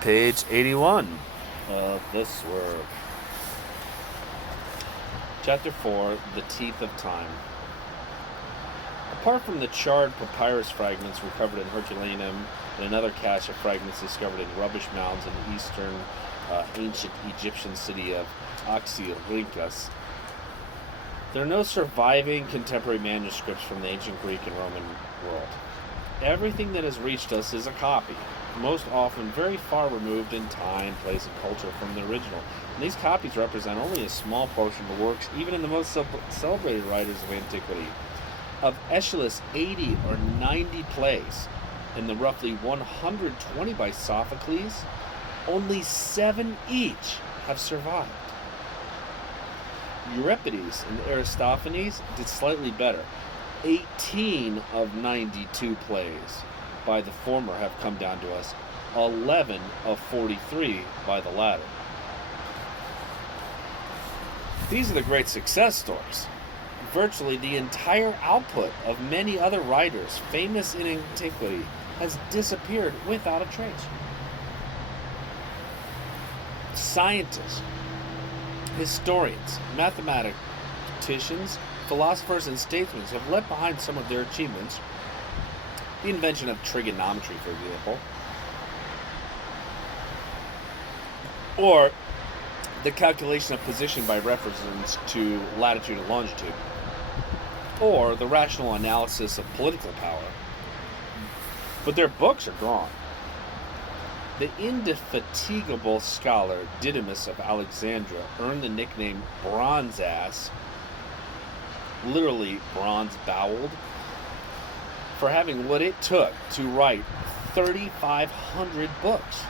Page 81. The Swerve. Chapter 4, The Teeth of Time. Apart from the charred papyrus fragments recovered in Herculaneum and another cache of fragments discovered in rubbish mounds in the eastern ancient Egyptian city of Oxyrhynchus, there are no surviving contemporary manuscripts from the ancient Greek and Roman world. Everything that has reached us is a copy, most often very far removed in time, place, and culture from the original. And these copies represent only a small portion of the works, even in the most celebrated writers of antiquity. Of Aeschylus' 80 or 90 plays, and the roughly 120 by Sophocles, only 7 each have survived. Euripides and Aristophanes did slightly better. 18 of 92 plays by the former have come down to us, 11 of 43 by the latter. These are the great success stories. Virtually the entire output of many other writers, famous in antiquity, has disappeared without a trace. Scientists, historians, mathematicians, philosophers, and statesmen have left behind some of their achievements. The invention of trigonometry, for example, or the calculation of position by reference to latitude and longitude, or the rational analysis of political power. But their books are gone. The indefatigable scholar Didymus of Alexandria earned the nickname Bronze Ass, literally bronze-boweled, for having what it took to write 3,500 books.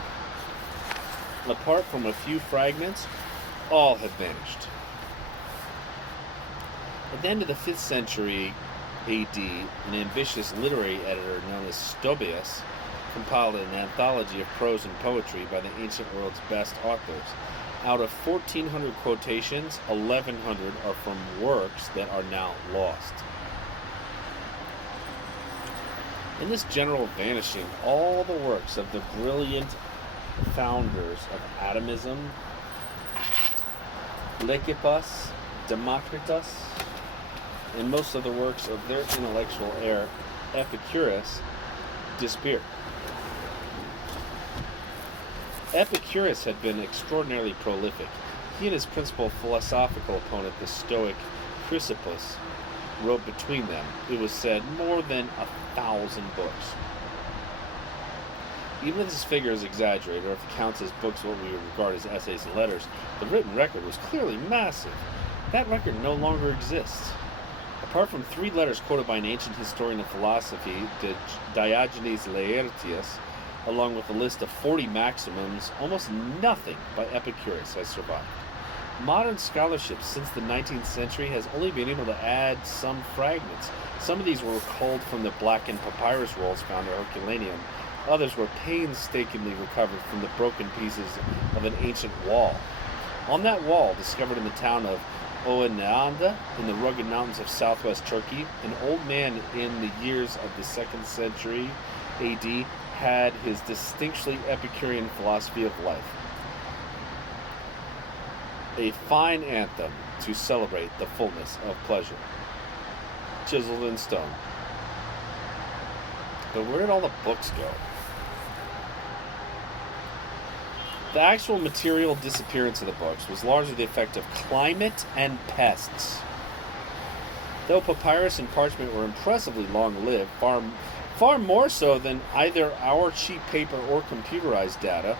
Apart from a few fragments, all have vanished. At the end of the 5th century AD, an ambitious literary editor known as Stobaeus compiled an anthology of prose and poetry by the ancient world's best authors. Out of 1,400 quotations, 1,100 are from works that are now lost. In this general vanishing, all the works of the brilliant founders of atomism, Lysippus, Democritus, and most of the works of their intellectual heir, Epicurus, disappeared. Epicurus had been extraordinarily prolific. He and his principal philosophical opponent, the Stoic Chrysippus, wrote between them, it was said, more than 1,000 books. Even if this figure is exaggerated, or if it counts as books what we would regard as essays and letters, the written record was clearly massive. That record no longer exists. Apart from 3 letters quoted by an ancient historian of philosophy, Diogenes Laertius, along with a list of 40 maxims, almost nothing by Epicurus has survived. Modern scholarship since the 19th century has only been able to add some fragments. Some of these were culled from the blackened papyrus rolls found at Herculaneum. Others were painstakingly recovered from the broken pieces of an ancient wall. On that wall, discovered in the town of Oeneanda, in the rugged mountains of southwest Turkey, an old man in the years of the 2nd century AD had his distinctly Epicurean philosophy of life. A fine anthem to celebrate the fullness of pleasure, chiseled in stone. But where did all the books go? The actual material disappearance of the books was largely the effect of climate and pests. Though papyrus and parchment were impressively long-lived, far more so than either our cheap paper or computerized data,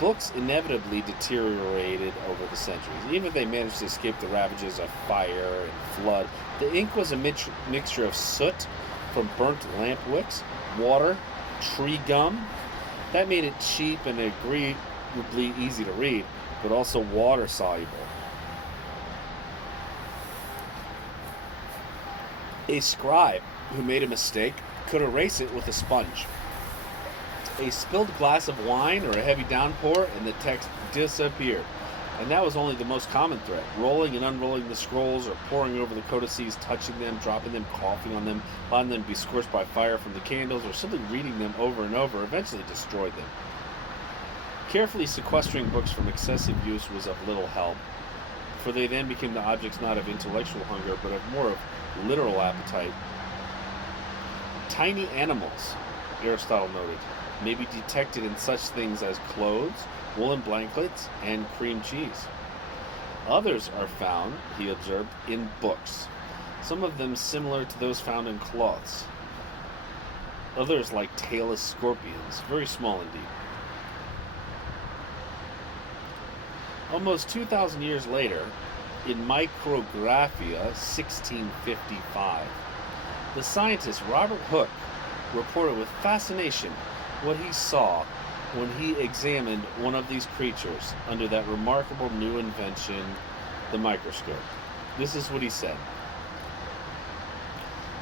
books inevitably deteriorated over the centuries. Even if they managed to escape the ravages of fire and flood, the ink was a mixture of soot from burnt lamp wicks, water, tree gum. That made it cheap and agreeably easy to read, but also water soluble. A scribe who made a mistake could erase it with a sponge. A spilled glass of wine or a heavy downpour and the text disappeared. And that was only the most common threat. Rolling and unrolling the scrolls or poring over the codices, touching them, dropping them, coughing on them, allowing them to be scorched by fire from the candles, or simply reading them over and over eventually destroyed them. Carefully sequestering books from excessive use was of little help, for they then became the objects not of intellectual hunger, but of more of literal appetite. Tiny animals, Aristotle noted, may be detected in such things as clothes, woolen blankets, and cream cheese. Others are found, he observed, in books, some of them similar to those found in cloths. Others like tailless scorpions, very small indeed. Almost 2,000 years later, in Micrographia 1655, the scientist Robert Hooke reported with fascination what he saw when he examined one of these creatures under that remarkable new invention, the microscope. This is what he said.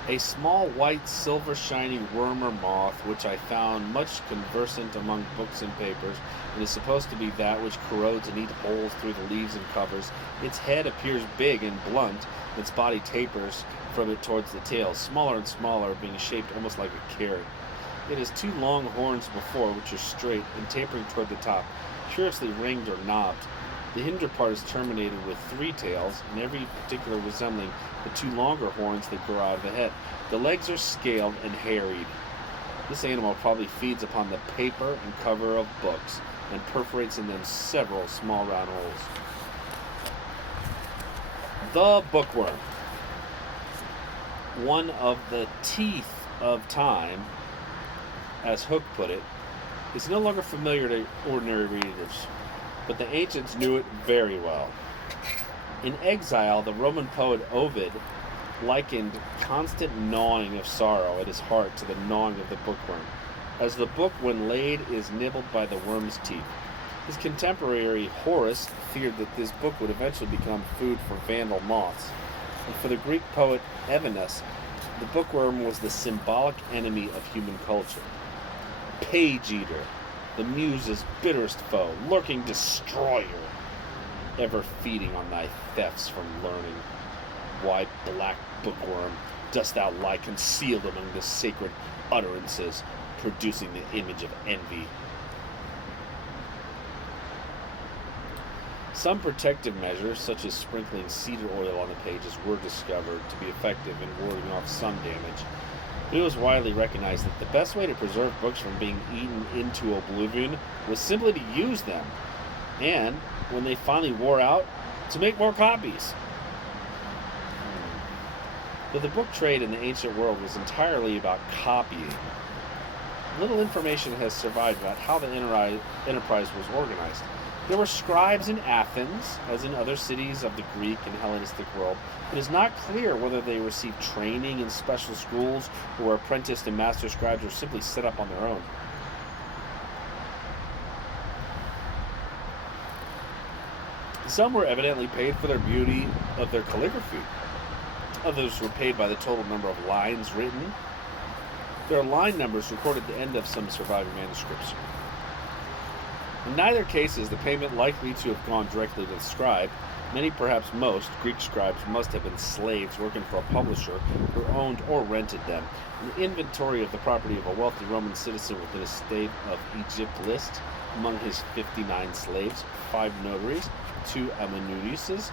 A small white silver shining worm or moth, which I found much conversant among books and papers, and is supposed to be that which corrodes and eats holes through the leaves and covers. Its head appears big and blunt, its body tapers from it towards the tail, smaller and smaller, being shaped almost like a carrot. It has two long horns before, which are straight and tapering toward the top, curiously ringed or knobbed. The hinder part is terminated with three tails, in every particular resembling the two longer horns that grow out of the head. The legs are scaled and harried. This animal probably feeds upon the paper and cover of books, and perforates in them several small round holes. The bookworm. One of the teeth of time, as Hooke put it, is no longer familiar to ordinary readers, but the ancients knew it very well. In exile, the Roman poet Ovid likened constant gnawing of sorrow at his heart to the gnawing of the bookworm, as the book, when laid, is nibbled by the worm's teeth. His contemporary Horace feared that this book would eventually become food for vandal moths. And for the Greek poet Evenus, the bookworm was the symbolic enemy of human culture. Page-eater, the muse's bitterest foe, lurking destroyer, ever feeding on thy thefts from learning. Why, black bookworm, dost thou lie concealed among the sacred utterances, producing the image of envy? Some protective measures, such as sprinkling cedar oil on the pages, were discovered to be effective in warding off some damage. It was widely recognized that the best way to preserve books from being eaten into oblivion was simply to use them, and, when they finally wore out, to make more copies. Though the book trade in the ancient world was entirely about copying, little information has survived about how the enterprise was organized. There were scribes in Athens, as in other cities of the Greek and Hellenistic world. It is not clear whether they received training in special schools or were apprenticed to master scribes or simply set up on their own. Some were evidently paid for their beauty of their calligraphy. Others were paid by the total number of lines written. There are line numbers recorded at the end of some surviving manuscripts. In neither case is the payment likely to have gone directly to the scribe. Many, perhaps most, Greek scribes must have been slaves working for a publisher who owned or rented them. An inventory of the property of a wealthy Roman citizen within a state of Egypt list among his 59 slaves, 5 notaries, 2 amanuenses,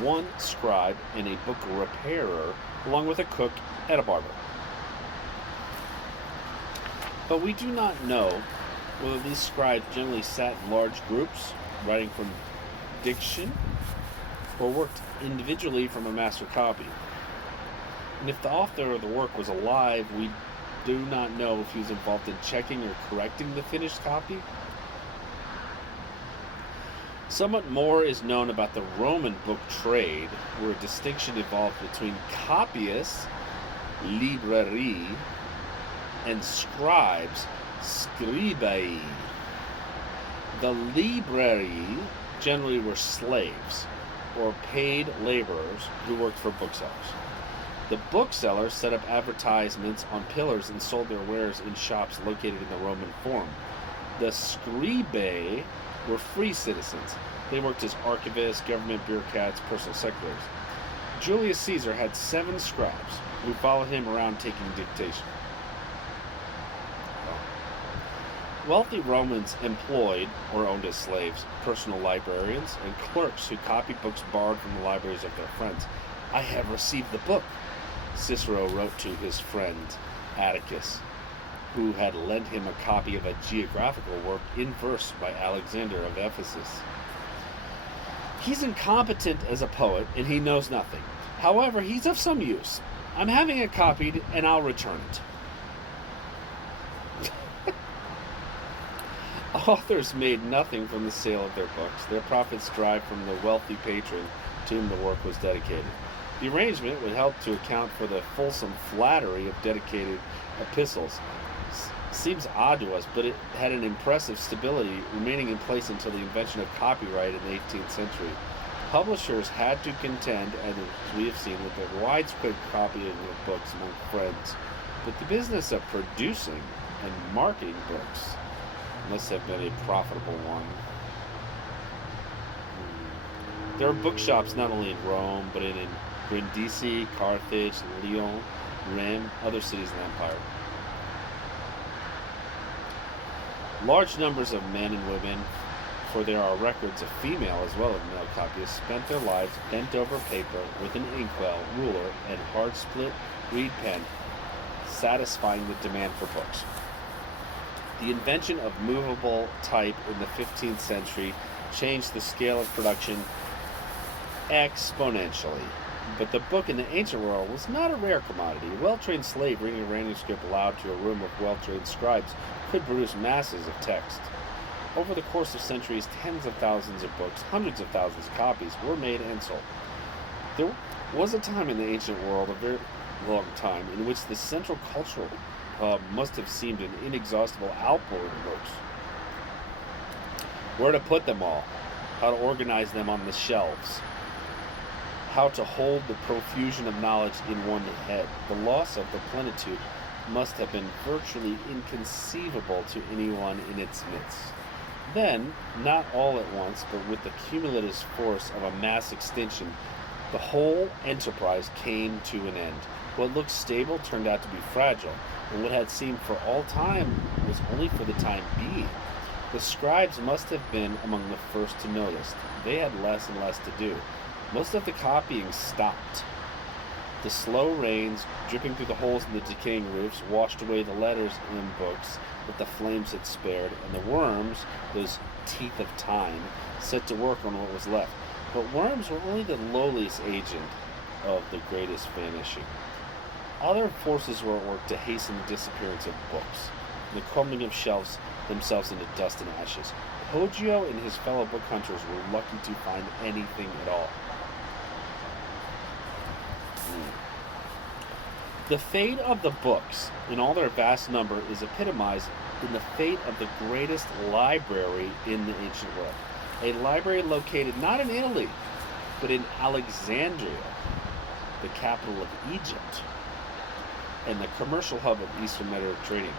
1 scribe, and a book repairer, along with a cook and a barber. But we do not know whether these scribes generally sat in large groups, writing from diction, or worked individually from a master copy. And if the author of the work was alive, we do not know if he was involved in checking or correcting the finished copy. Somewhat more is known about the Roman book trade, where a distinction evolved between copyists, librerii, and scribes, scribai. The librerii generally were slaves, or paid laborers who worked for booksellers. The booksellers set up advertisements on pillars and sold their wares in shops located in the Roman Forum. The scribae were free citizens. They worked as archivists, government bureaucrats, personal secretaries. Julius Caesar had 7 scribes who followed him around taking dictation. Wealthy Romans employed, or owned as slaves, personal librarians and clerks who copied books borrowed from the libraries of their friends. I have received the book, Cicero wrote to his friend Atticus, who had lent him a copy of a geographical work in verse by Alexander of Ephesus. He's incompetent as a poet, and he knows nothing. However, he's of some use. I'm having it copied, and I'll return it. Authors made nothing from the sale of their books. Their profits derived from the wealthy patron to whom the work was dedicated. The arrangement would help to account for the fulsome flattery of dedicated epistles. Seems odd to us, but it had an impressive stability, remaining in place until the invention of copyright in the 18th century. Publishers had to contend, as we have seen, with the widespread copying of books among friends. But the business of producing and marketing books must have been a profitable one. There were bookshops not only in Rome, but in Brindisi, Carthage, Lyon, Rome, other cities in the empire. Large numbers of men and women, for there are records of female as well as male copyists, spent their lives bent over paper with an inkwell, ruler, and hard split reed pen, satisfying the demand for books. The invention of movable type in the 15th century changed the scale of production exponentially. But the book in the ancient world was not a rare commodity. A well-trained slave reading a manuscript aloud to a room of well-trained scribes could produce masses of text. Over the course of centuries, tens of thousands of books, hundreds of thousands of copies were made and sold. There was a time in the ancient world, a very long time, in which the central cultural hub must have seemed an inexhaustible outpour of books. Where to put them all, how to organize them on the shelves, how to hold the profusion of knowledge in one head. The loss of the plenitude must have been virtually inconceivable to anyone in its midst. Then, not all at once, but with the cumulative force of a mass extinction, the whole enterprise came to an end. What looked stable turned out to be fragile, and what had seemed for all time was only for the time being. The scribes must have been among the first to notice. They had less and less to do. Most of the copying stopped. The slow rains, dripping through the holes in the decaying roofs, washed away the letters in books that the flames had spared, and the worms, those teeth of time, set to work on what was left. But worms were only the lowliest agent of the greatest vanishing. Other forces were at work to hasten the disappearance of books, and the crumbling of shelves themselves into dust and ashes. Poggio and his fellow book hunters were lucky to find anything at all. The fate of the books, in all their vast number, is epitomized in the fate of the greatest library in the ancient world. A library located not in Italy, but in Alexandria, the capital of Egypt, and the commercial hub of Eastern Mediterranean.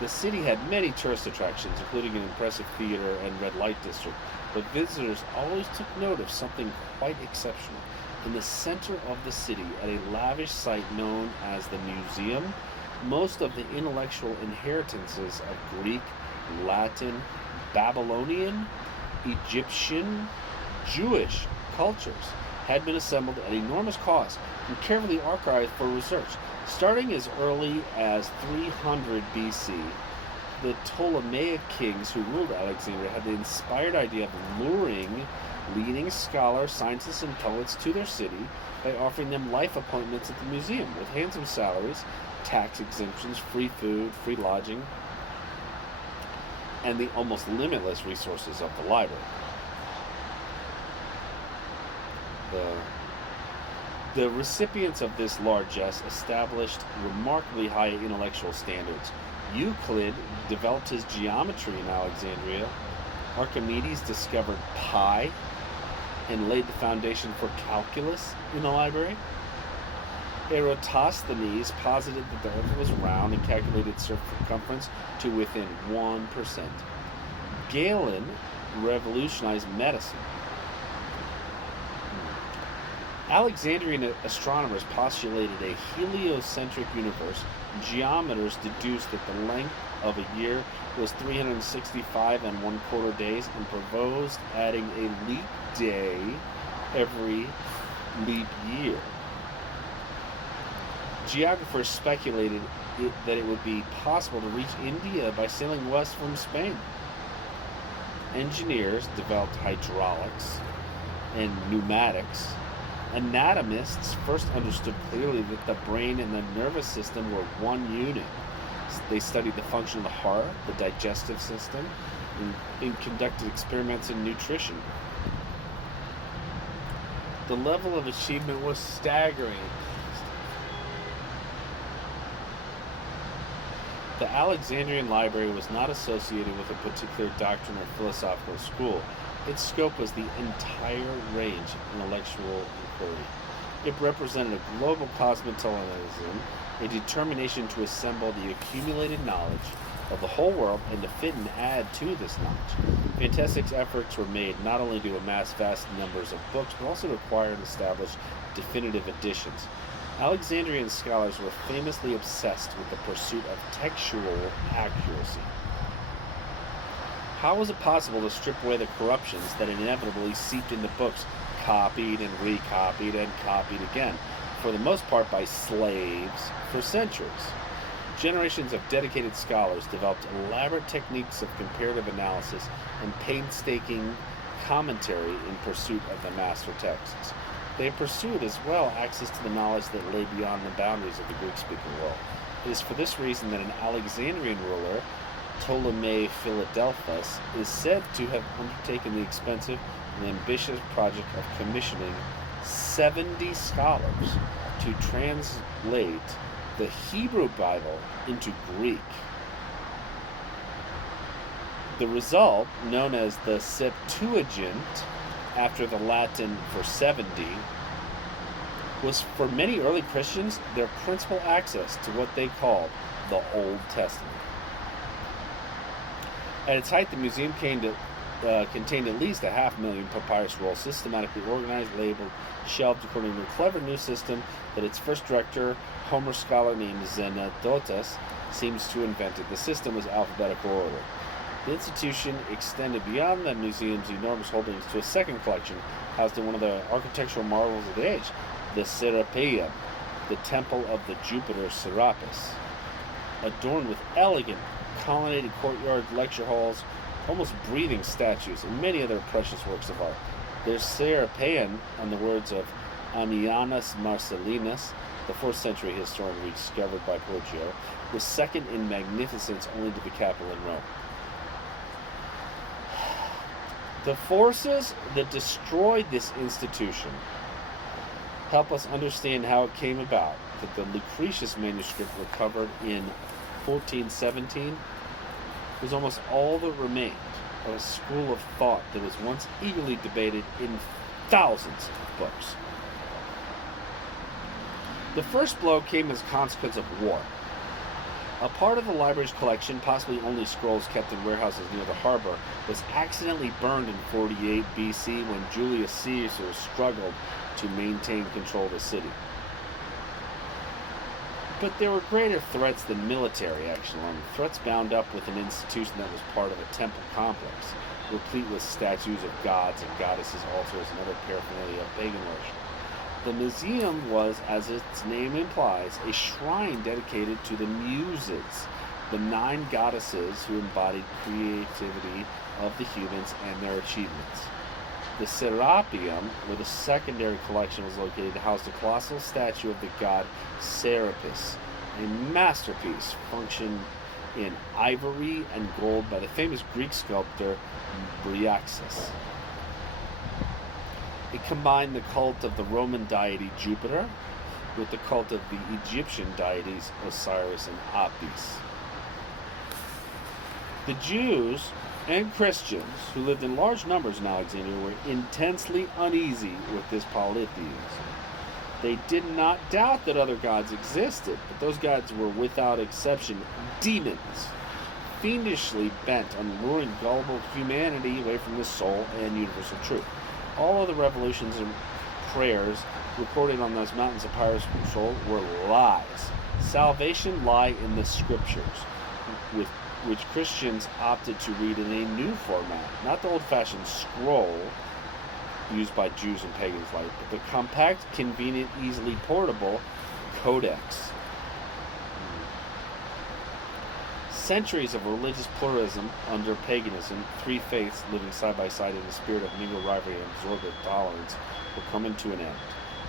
The city had many tourist attractions, including an impressive theater and red light district, but visitors always took note of something quite exceptional. In the center of the city, at a lavish site known as the Museum, most of the intellectual inheritances of Greek, Latin, Babylonian, Egyptian, Jewish cultures had been assembled at enormous cost and carefully archived for research. Starting as early as 300 BC, the Ptolemaic kings who ruled Alexandria had the inspired idea of luring leading scholars, scientists, and poets to their city by offering them life appointments at the museum with handsome salaries, tax exemptions, free food, free lodging, and the almost limitless resources of the library. The recipients of this largesse established remarkably high intellectual standards. Euclid developed his geometry in Alexandria. Archimedes discovered pi and laid the foundation for calculus in the library. Eratosthenes posited that the earth was round and calculated circumference to within 1%. Galen revolutionized medicine. Alexandrian astronomers postulated a heliocentric universe. Geometers deduced that the length of a year was 365 and 1/4 days and proposed adding a leap day every leap year. Geographers speculated that it would be possible to reach India by sailing west from Spain. Engineers developed hydraulics and pneumatics. Anatomists first understood clearly that the brain and the nervous system were one unit. They studied the function of the heart, the digestive system, and conducted experiments in nutrition. The level of achievement was staggering. The Alexandrian library was not associated with a particular doctrine or philosophical school. Its scope was the entire range of intellectual inquiry. It represented a global cosmopolitanism, a determination to assemble the accumulated knowledge of the whole world and to fit and add to this knowledge. Fantastic efforts were made not only to amass vast numbers of books, but also to acquire and establish definitive editions. Alexandrian scholars were famously obsessed with the pursuit of textual accuracy. How was it possible to strip away the corruptions that inevitably seeped into books, copied and recopied and copied again, for the most part by slaves, for centuries? Generations of dedicated scholars developed elaborate techniques of comparative analysis and painstaking commentary in pursuit of the master texts. They pursued as well access to the knowledge that lay beyond the boundaries of the Greek-speaking world. It is for this reason that an Alexandrian ruler, Ptolemy Philadelphus, is said to have undertaken the expensive and ambitious project of commissioning 70 scholars to translate the Hebrew Bible into Greek. The result, known as the Septuagint, after the Latin for 70, was for many early Christians their principal access to what they called the Old Testament. At its height, the museum contained at least 500,000 papyrus rolls, systematically organized, labeled, shelved according to a clever new system that its first director, Homer scholar named Xenodotus, seems to have invented. The system was alphabetical order. The institution extended beyond the museum's enormous holdings to a second collection, housed in one of the architectural marvels of the age, the Serapeum, the temple of the Jupiter Serapis, adorned with elegant colonnaded courtyards, lecture halls, almost breathing statues, and many other precious works of art. The Serapeum, on the words of Ammianus Marcellinus, the 4th century historian rediscovered by Poggio, was second in magnificence only to the Capitol in Rome. The forces that destroyed this institution help us understand how it came about that the Lucretius manuscript recovered in 1417 was almost all that remained of a school of thought that was once eagerly debated in thousands of books. The first blow came as a consequence of war. A part of the library's collection, possibly only scrolls kept in warehouses near the harbor, was accidentally burned in 48 BC when Julius Caesar struggled to maintain control of the city. But there were greater threats than military action alone. Threats bound up with an institution that was part of a temple complex, replete with statues of gods and goddesses, altars, and other paraphernalia of pagan worship. The museum was, as its name implies, a shrine dedicated to the Muses, the 9 goddesses who embodied creativity of the humans and their achievements. The Serapeum, where the secondary collection was located, housed a colossal statue of the god Serapis, a masterpiece functioned in ivory and gold by the famous Greek sculptor Bryaxis. It combined the cult of the Roman deity Jupiter with the cult of the Egyptian deities Osiris and Apis. The Jews and Christians who lived in large numbers in Alexandria were intensely uneasy with this polytheism. They did not doubt that other gods existed, but those gods were without exception demons, fiendishly bent on luring gullible humanity away from the soul and universal truth. All other revolutions and prayers recorded on those mountains of papyrus scroll were lies. Salvation lay in the scriptures, with which Christians opted to read in a new format, not the old-fashioned scroll used by Jews and pagans alike, but the compact, convenient, easily portable codex. Centuries of religious pluralism under paganism, three faiths living side by side in a spirit of mingled rivalry and absorbent tolerance, were coming to an end.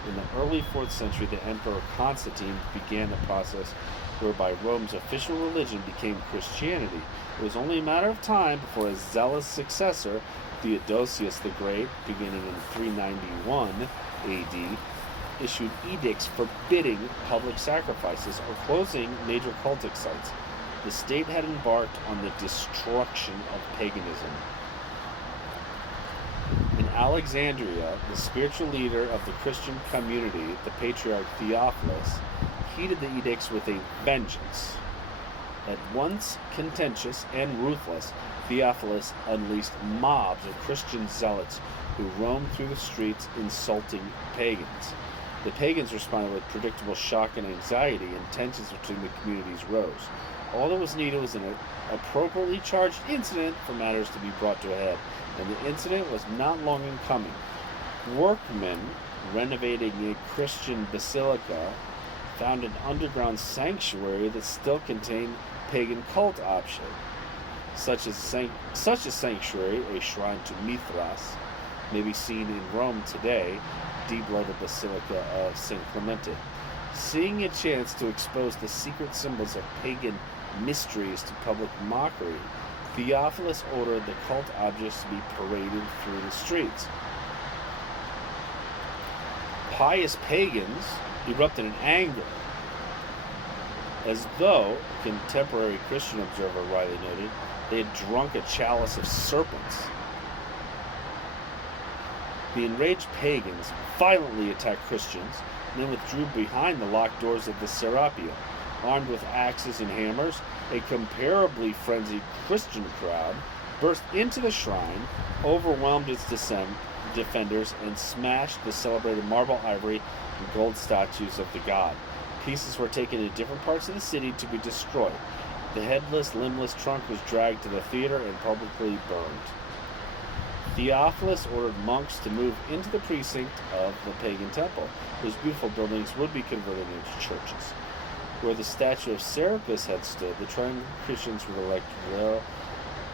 In the early 4th century, the Emperor Constantine began the process whereby Rome's official religion became Christianity. It was only a matter of time before his zealous successor, Theodosius the Great, beginning in 391 AD, issued edicts forbidding public sacrifices or closing major cultic sites. The state had embarked on the destruction of paganism. In Alexandria, the spiritual leader of the Christian community, the patriarch Theophilus, heeded the edicts with a vengeance. At once contentious and ruthless, Theophilus unleashed mobs of Christian zealots who roamed through the streets insulting pagans. The pagans responded with predictable shock and anxiety, and tensions between the communities rose. All that was needed was an appropriately charged incident for matters to be brought to a head, and the incident was not long in coming. Workmen renovating a Christian basilica found an underground sanctuary that still contained pagan cult options. Such a sanctuary, a shrine to Mithras, may be seen in Rome today, deep-level Basilica of St. Clemente. Seeing a chance to expose the secret symbols of pagan mysteries to public mockery, Theophilus ordered the cult objects to be paraded through the streets. Pious pagans erupted in anger, as though, contemporary Christian observer Riley noted, they had drunk a chalice of serpents. The enraged pagans violently attacked Christians and then withdrew behind the locked doors of the Serapeum. Armed with axes and hammers, a comparably frenzied Christian crowd burst into the shrine, overwhelmed its defenders, and smashed the celebrated marble, ivory, and gold statues of the god. Pieces were taken to different parts of the city to be destroyed. The headless, limbless trunk was dragged to the theater and publicly burned. Theophilus ordered monks to move into the precinct of the pagan temple, whose beautiful buildings would be converted into churches. Where the statue of Serapis had stood, the triumphant Christians would erect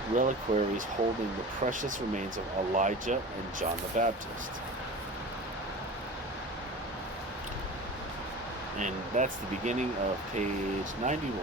reliquaries holding the precious remains of Elijah and John the Baptist. And that's the beginning of page 91.